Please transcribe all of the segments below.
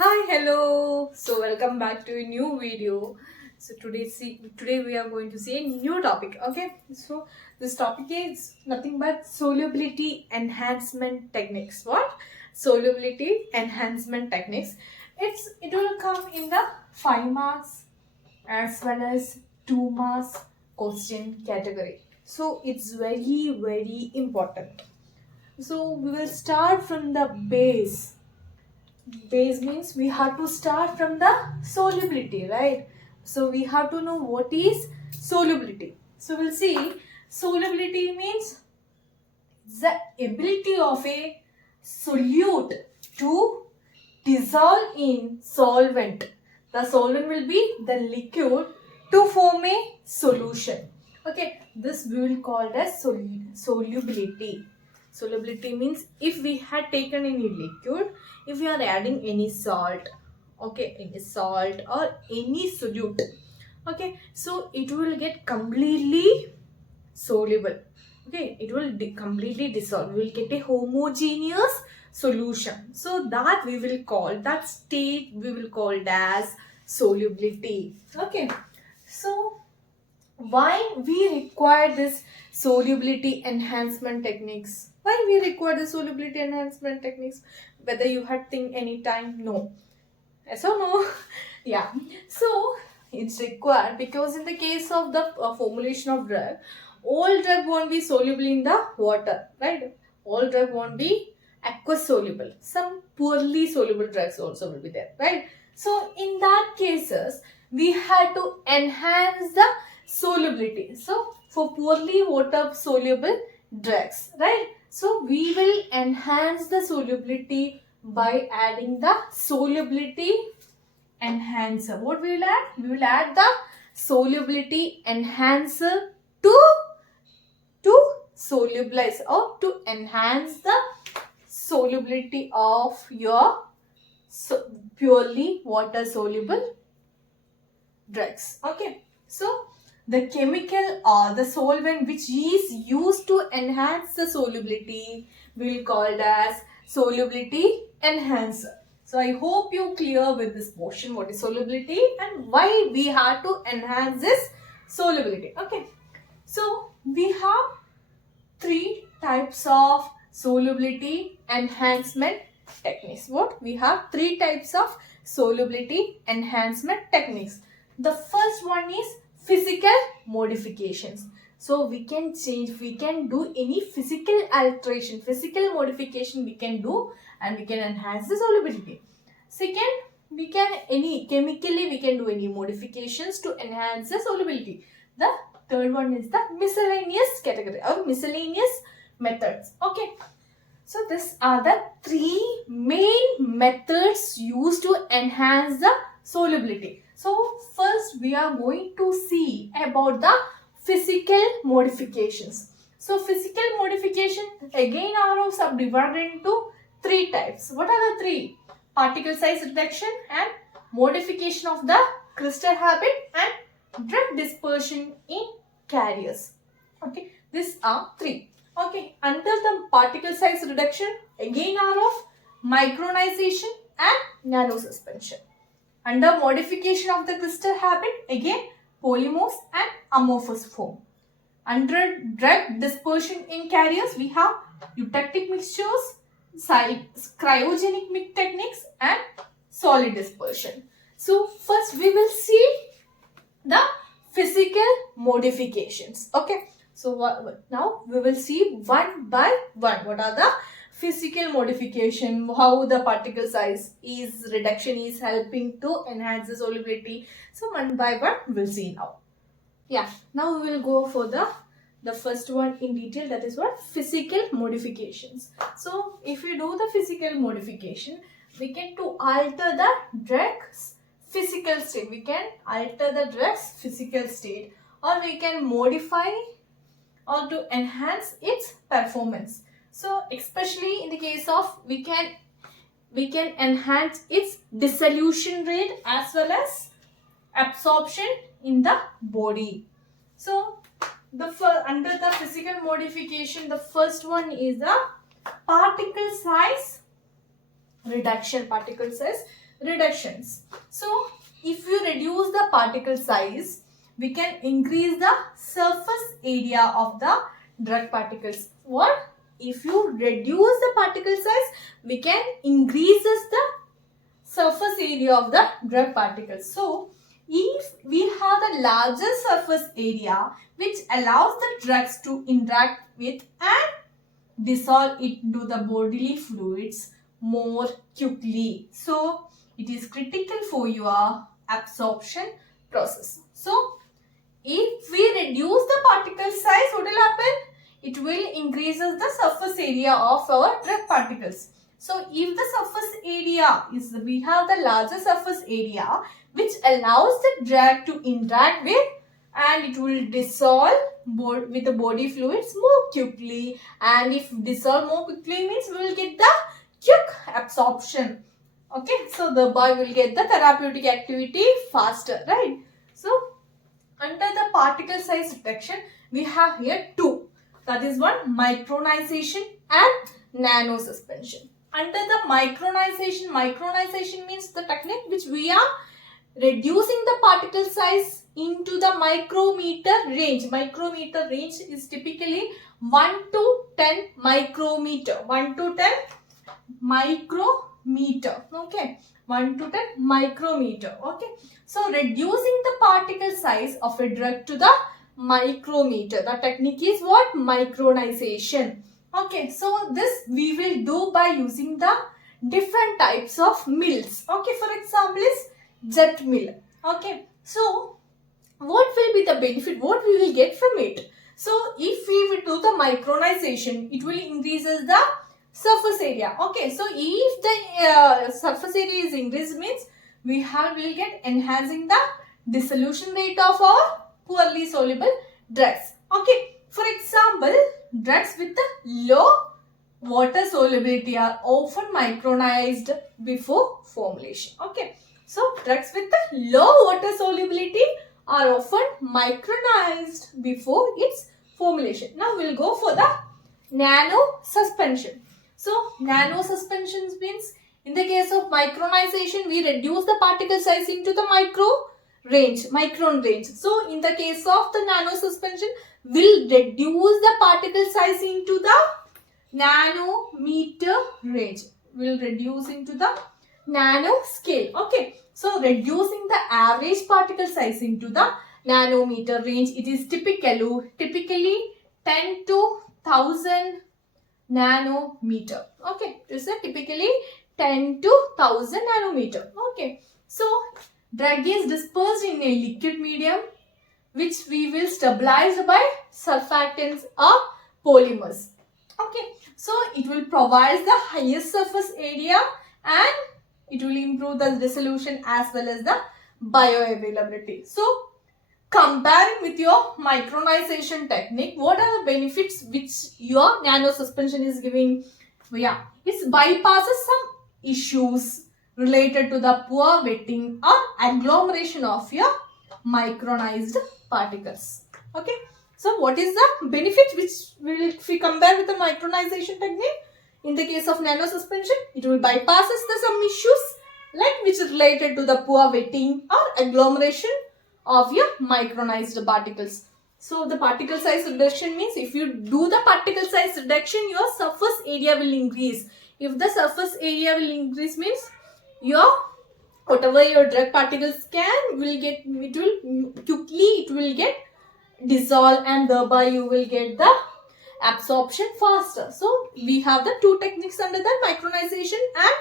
Hi, hello. So welcome back to a new video. So today we are going to see a new topic. Okay. So this topic is nothing but solubility enhancement techniques. What? Solubility enhancement techniques. It will come in the 5 marks as well as 2 marks question category. So it's very important. So we will start from the base means we have to start from the solubility, right? So we have to know what is solubility. So we'll see solubility means the ability of a solute to dissolve in solvent. The solvent will be the liquid to form a solution. Okay, this we will call as solubility. Solubility means if we had taken any liquid, if we are adding any salt, okay, any salt or any solute, okay, so it will get completely soluble. Okay, it will completely dissolve. We will get a homogeneous solution. So that we will call, that state we will call it as solubility. Okay, so why we require this solubility enhancement techniques? Why we require the solubility enhancement techniques? Whether you had think any time? No. Yes or no? Yeah. So it's required because in the case of the formulation of drug, all drug won't be soluble in the water, right? All drug won't be aqueous soluble. Some poorly soluble drugs also will be there, right? So in that cases, we had to enhance the solubility. So for poorly water soluble drugs, right? So we will enhance the solubility by adding the solubility enhancer. What we will add? We will add the solubility enhancer to solubilize or to enhance the solubility of your purely water soluble drugs. Okay, so the chemical or the solvent which is used to enhance the solubility will called as solubility enhancer. So I hope you clear with this portion what is solubility and why we have to enhance this solubility. Okay, so we have three types of solubility enhancement techniques. What? We have three types of solubility enhancement techniques. The first one is physical modifications. So we can change, we can do any physical alteration, physical modification we can do and we can enhance the solubility. Second, we can chemically we can do any modifications to enhance the solubility. The third one is the miscellaneous category or miscellaneous methods. Okay. So these are the three main methods used to enhance the solubility. So first we are going to see about the physical modifications. So physical modification again are subdivided into three types. What are the three? Particle size reduction and modification of the crystal habit and drug dispersion in carriers. Okay, these are three. Okay, under the particle size reduction, again are of micronization and nanosuspension. Under modification of the crystal habit, again polymorphs and amorphous form. Under drug dispersion in carriers, we have eutectic mixtures, cryogenic techniques and solid dispersion. So first we will see the physical modifications. Okay, so now we will see one by one what are the physical modification, how the particle size is reduction is helping to enhance the solubility. So one by one we'll see now. Yeah, now we will go for the first one in detail, that is what physical modifications. So if we do the physical modification, we can to alter the drug's physical state. We can alter the drug's physical state or we can modify or to enhance its performance. So especially in the case of we can enhance its dissolution rate as well as absorption in the body. So under the physical modification, the first one is the particle size reduction. Particle size reductions. So if you reduce the particle size, we can increase the surface area of the drug particles. What? If you reduce the particle size, we can increase the surface area of the drug particles. So if we have the larger surface area which allows the drugs to interact with and dissolve into the bodily fluids more quickly. So it is critical for your absorption process. So if we reduce the particle size, what will happen? It will increase the surface area of our drug particles. So if the surface area is, we have the larger surface area which allows the drug to interact with and it will dissolve with the body fluids more quickly, and if dissolve more quickly means we will get the quick absorption. Okay, so the boy will get the therapeutic activity faster, right? So under the particle size reduction, we have here two. That is one, micronization and nano suspension. Under the micronization means the technique which we are reducing the particle size into the micrometer range. Micrometer range is typically 1 to 10 micrometer. 1 to 10 micrometer. Okay. 1 to 10 micrometer. Okay. So reducing the particle size of a drug to the micrometer. The technique is what? Micronization. Okay. So this we will do by using the different types of mills. Okay. For example is jet mill. Okay. So what will be the benefit? What we will get from it? So if we will do the micronization, it will increases the surface area. Okay, so if the surface area is increased means we will get enhancing the dissolution rate of our poorly soluble drugs. Okay, for example, drugs with the low water solubility are often micronized before formulation. Okay, so drugs with the low water solubility are often micronized before its formulation. Now we'll go for the nano suspension. So nano suspensions means in the case of micronization, we reduce the particle size into the micron range. So in the case of the nano suspension, we'll reduce the particle size into the nanometer range. We'll reduce into the nano scale. Okay. So reducing the average particle size into the nanometer range, it is typically 10 to 1000 nanometer. Okay, it's a typically 10 to 1000 nanometer. Okay, so drug is dispersed in a liquid medium which we will stabilize by surfactants or polymers. Okay, so it will provide the highest surface area and it will improve the resolution as well as the bioavailability. So comparing with your micronization technique, what are the benefits which your nano suspension is giving? Yeah, it bypasses some issues related to the poor wetting or agglomeration of your micronized particles. Okay, so what is the benefit which will, if we compare with the micronization technique? In the case of nano suspension, it will bypasses some issues like which is related to the poor wetting or agglomeration of your micronized particles. So the particle size reduction means if you do the particle size reduction, your surface area will increase. If the surface area will increase means your whatever your drug particles will get dissolve and thereby you will get the absorption faster. So we have the two techniques under the micronization and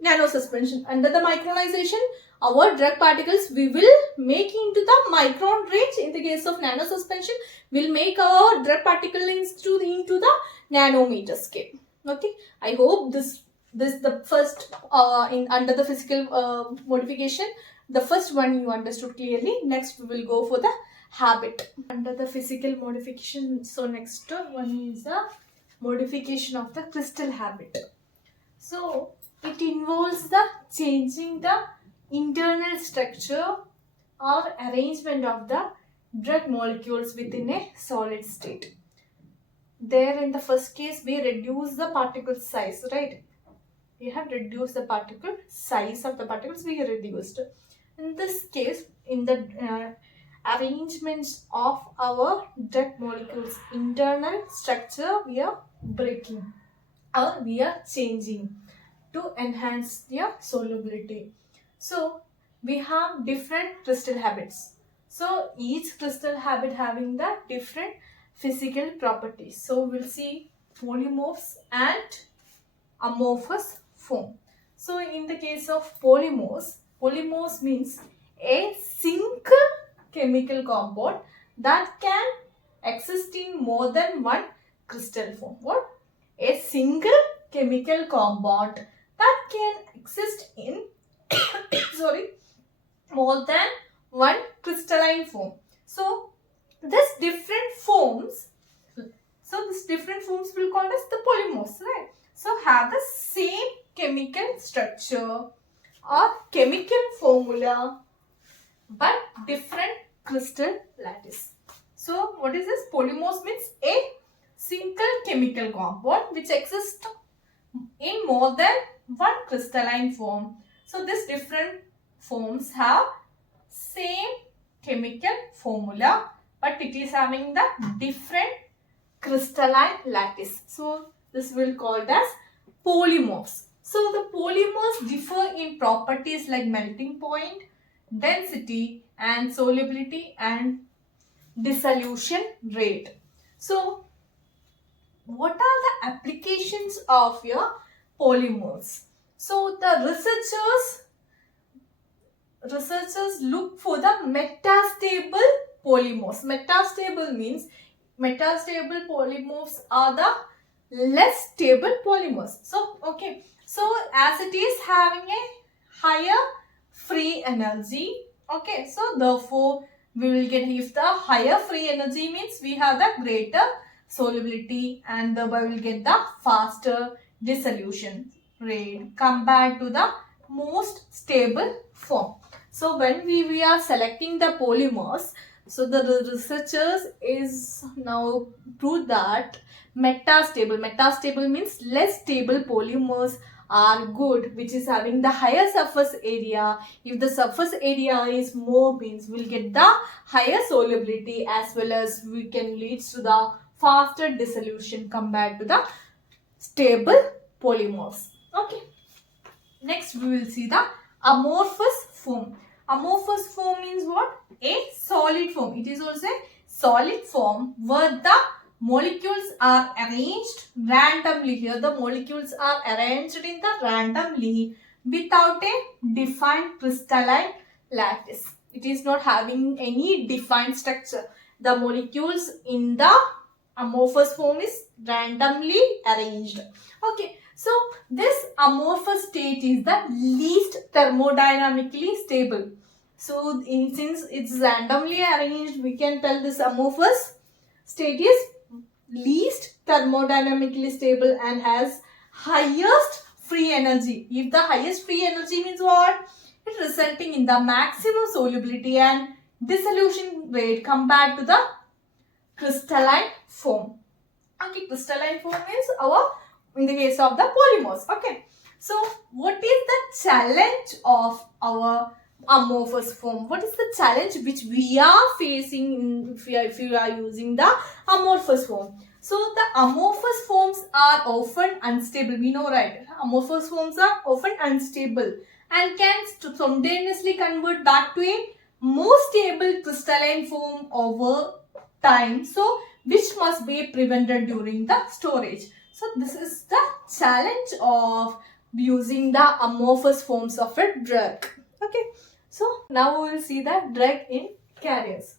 nano suspension. Under the micronization, our drug particles we will make into the micron range. In the case of nano suspension, we'll make our drug particles into the nanometer scale. Okay, I hope this the first under the physical modification, the first one you understood clearly. Next we will go for the habit under the physical modification. So next one is the modification of the crystal habit. So it involves the changing the internal structure or arrangement of the drug molecules within a solid state. There in the first case we reduce the particle size, right? We have reduced the particle size of the particles. We reduced. In this case, in the arrangements of our drug molecules internal structure, we are breaking or we are changing to enhance their solubility. So we have different crystal habits. So each crystal habit having the different physical properties. So we'll see polymorphs and amorphous form. So in the case of polymorphs, polymorphs means a single chemical compound that can exist in more than one crystal form. What? A single chemical compound that can exist in sorry, more than one crystalline form. So this different forms will call as the polymorphs, right? So have the same chemical structure or chemical formula but different crystal lattice. So what is this? Polymorphs means a single chemical compound which exists in more than one crystalline form. So these different forms have same chemical formula but it is having the different crystalline lattice. So this will called as polymorphs. So the polymers differ in properties like melting point, density and solubility and dissolution rate. So what are the applications of your polymers? So the researchers look for the metastable polymorphs. Metastable means metastable polymorphs are the less stable polymers. So okay, so as it is having a higher free energy, okay, so therefore we will get, if the higher free energy means we have the greater solubility and thereby we will get the faster dissolution rate compared to the most stable form. So when we are selecting the polymers, so the researchers is now proved that metastable means less stable polymers are good, which is having the higher surface area. If the surface area is more means we'll get the higher solubility as well as we can lead to the faster dissolution compared to the stable polymers. Okay. Next we will see the amorphous form. Amorphous form means what? A solid form. It is also a solid form where the molecules are arranged randomly. Here the molecules are arranged in the randomly without a defined crystalline lattice. It is not having any defined structure. The molecules in the amorphous form is randomly arranged. Okay. So this amorphous state is the least thermodynamically stable. So since it's randomly arranged, we can tell this amorphous state is least thermodynamically stable and has highest free energy. If the highest free energy means what? It resulting in the maximum solubility and dissolution rate compared to the crystalline form. Okay, crystalline form is our, in the case of the polymers. Okay, so what is the challenge of our amorphous form? What is the challenge which we are facing if we are using the amorphous form? So the amorphous forms are often unstable. We know, right? Amorphous forms are often unstable and can spontaneously convert back to a more stable crystalline form over time. So which must be prevented during the storage. So this is the challenge of using the amorphous forms of a drug. Okay. So now we will see the drug in carriers.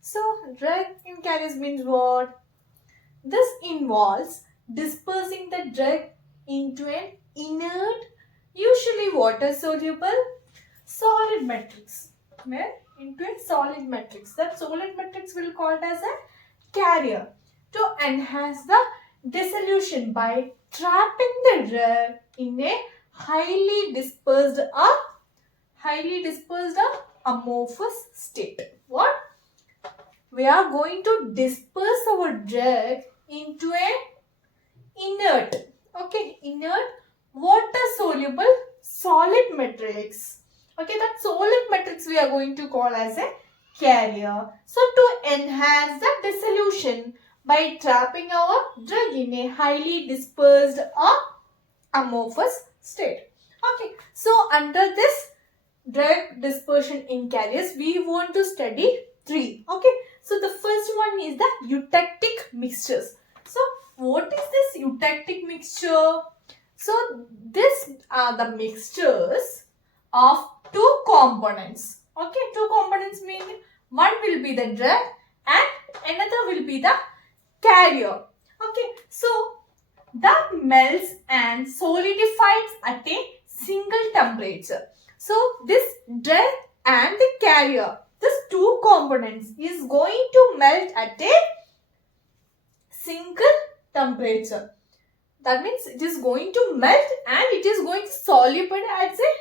So drug in carriers means what? This involves dispersing the drug into an inert, usually water soluble, solid matrix. Where? Into a solid matrix. That solid matrix will call it as a carrier to enhance the dissolution by trapping the drug in a highly dispersed amorphous state. What? We are going to disperse our drug into a inert, okay, inert water soluble solid matrix. Okay, that solid matrix we are going to call as a carrier. So to enhance the dissolution by trapping our drug in a highly dispersed or amorphous state. Okay, so under this drug dispersion in carriers, we want to study three. Okay, so the first one is the eutectic mixtures. So what is this eutectic mixture? So this are the mixtures of two components. Okay, two components mean one will be the drug and another will be the carrier. Okay, so that melts and solidifies at a single temperature. So this drug and the carrier, these two components is going to melt at a single temperature. That means it is going to melt and it is going to solidify at a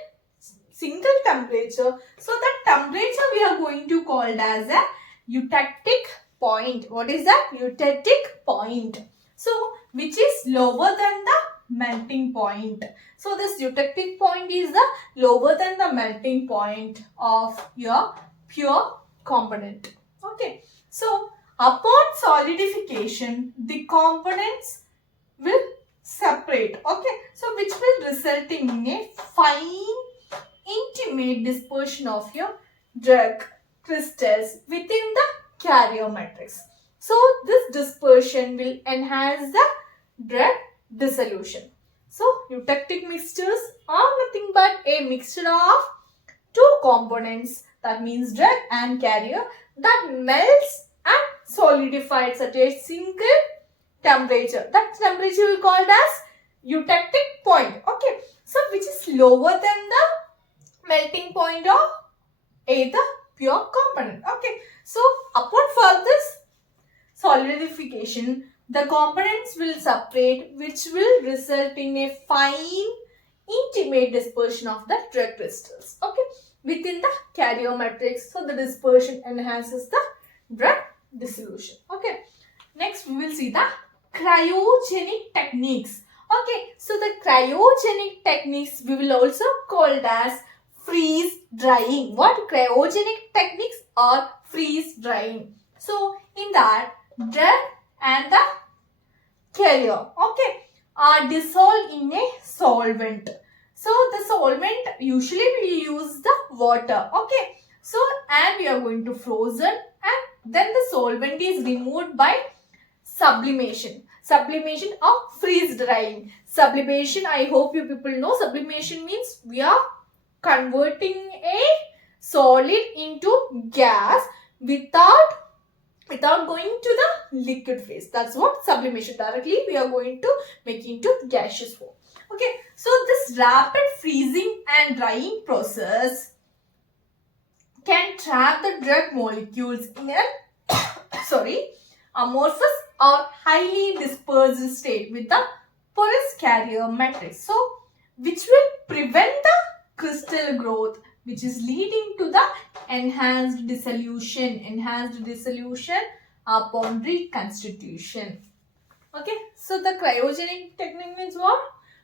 single temperature. So that temperature we are going to call it as a eutectic point. What is that? Eutectic point. So which is lower than the melting point. So this eutectic point is the lower than the melting point of your pure component. Okay. So upon solidification, the components will separate. Okay. So which will result in a fine intimate dispersion of your drug crystals within the carrier matrix. So this dispersion will enhance the drug dissolution. So eutectic mixtures are nothing but a mixture of two components, that means drug and carrier, that melts and solidifies at a single temperature. That temperature will be called as eutectic point. Okay. So which is lower than the melting point of the pure component. Okay. So apart from this solidification, the components will separate, which will result in a fine intimate dispersion of the drug crystals. Okay. Within the carrier matrix. So the dispersion enhances the drug dissolution. Okay. Next we will see the cryogenic techniques. Okay. So the cryogenic techniques we will also call it as freeze drying. What? Cryogenic techniques or freeze drying. So in that, drug and the carrier, okay, are dissolved in a solvent. So the solvent, usually we use the water. Okay. So and we are going to frozen and then the solvent is removed by sublimation. Sublimation or freeze drying. Sublimation, I hope you people know, sublimation means we are converting a solid into gas without going to the liquid phase. That's what sublimation. Directly we are going to make into gaseous form. Okay. So this rapid freezing and drying process can trap the drug molecules in a amorphous or highly dispersed state with the porous carrier matrix. So which will prevent the crystal growth, which is leading to the enhanced dissolution upon reconstitution. Okay, so the cryogenic technique means what?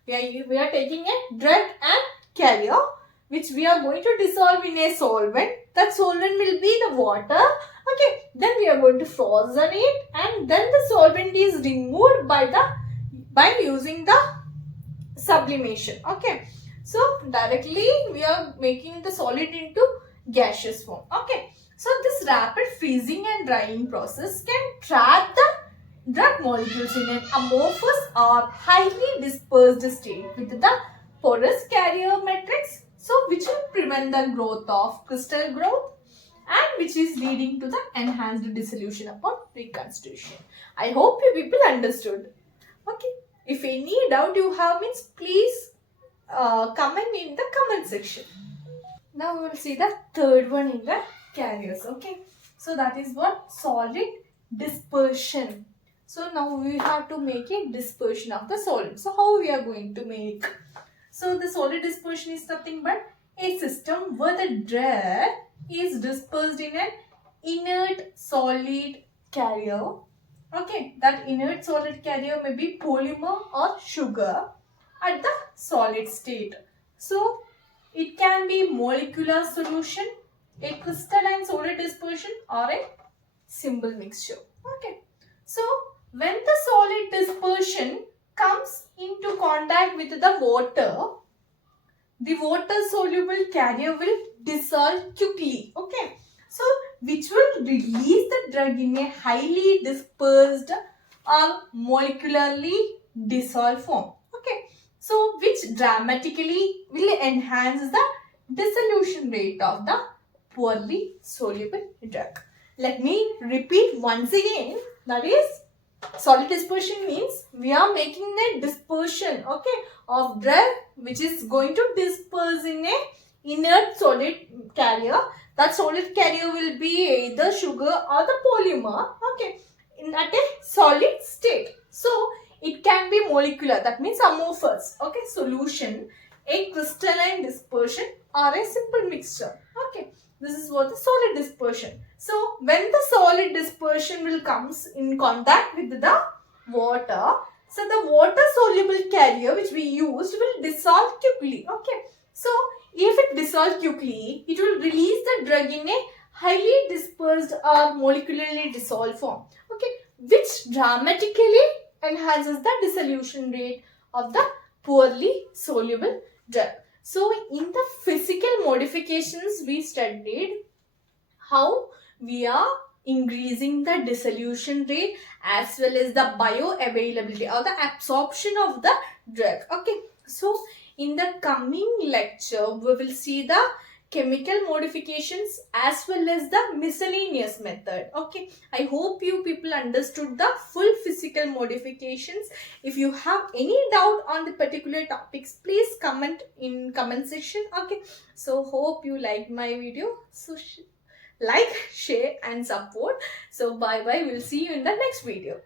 We are taking a drug and carrier, which we are going to dissolve in a solvent. That solvent will be the water. Okay, then we are going to frozen it, and then the solvent is removed by using the sublimation. Okay. So directly we are making the solid into gaseous form. Okay. So this rapid freezing and drying process can trap the drug molecules in an amorphous or highly dispersed state with the porous carrier matrix. So which will prevent the growth of crystal growth and which is leading to the enhanced dissolution upon reconstitution. I hope you people understood. Okay. If any doubt you have means please comment in the comment section. Now we will see the third one in the carriers. Okay. So that is what? Solid dispersion. So now we have to make a dispersion of the solid. So how we are going to make? So the solid dispersion is nothing but a system where the drug is dispersed in an inert solid carrier. Okay. That inert solid carrier may be polymer or sugar. at the solid state. So it can be molecular solution, a crystalline solid dispersion, or a simple mixture. Okay. So when the solid dispersion comes into contact with the water soluble carrier will dissolve quickly. Okay. So which will release the drug in a highly dispersed or molecularly dissolved form. Okay. So which dramatically will enhance the dissolution rate of the poorly soluble drug. Let me repeat once again, that is, solid dispersion means we are making a dispersion, okay, of drug which is going to disperse in a inert solid carrier. That solid carrier will be either sugar or the polymer, okay, at a solid state. So it can be molecular, that means amorphous, okay, solution, a crystalline dispersion, or a simple mixture. Okay, this is what the solid dispersion. So when the solid dispersion will comes in contact with the water, so the water soluble carrier which we used will dissolve quickly. Okay, so if it dissolves quickly, it will release the drug in a highly dispersed or molecularly dissolved form, okay, which dramatically enhances the dissolution rate of the poorly soluble drug. So in the physical modifications, we studied how we are increasing the dissolution rate as well as the bioavailability or the absorption of the drug. Okay, so in the coming lecture we will see the chemical modifications as well as the miscellaneous method. Okay, I hope you people understood the full physical modifications. If you have any doubt on the particular topics, please comment in comment section. Okay, so hope you liked my video. So like, share and support. So bye bye, we'll see you in the next video.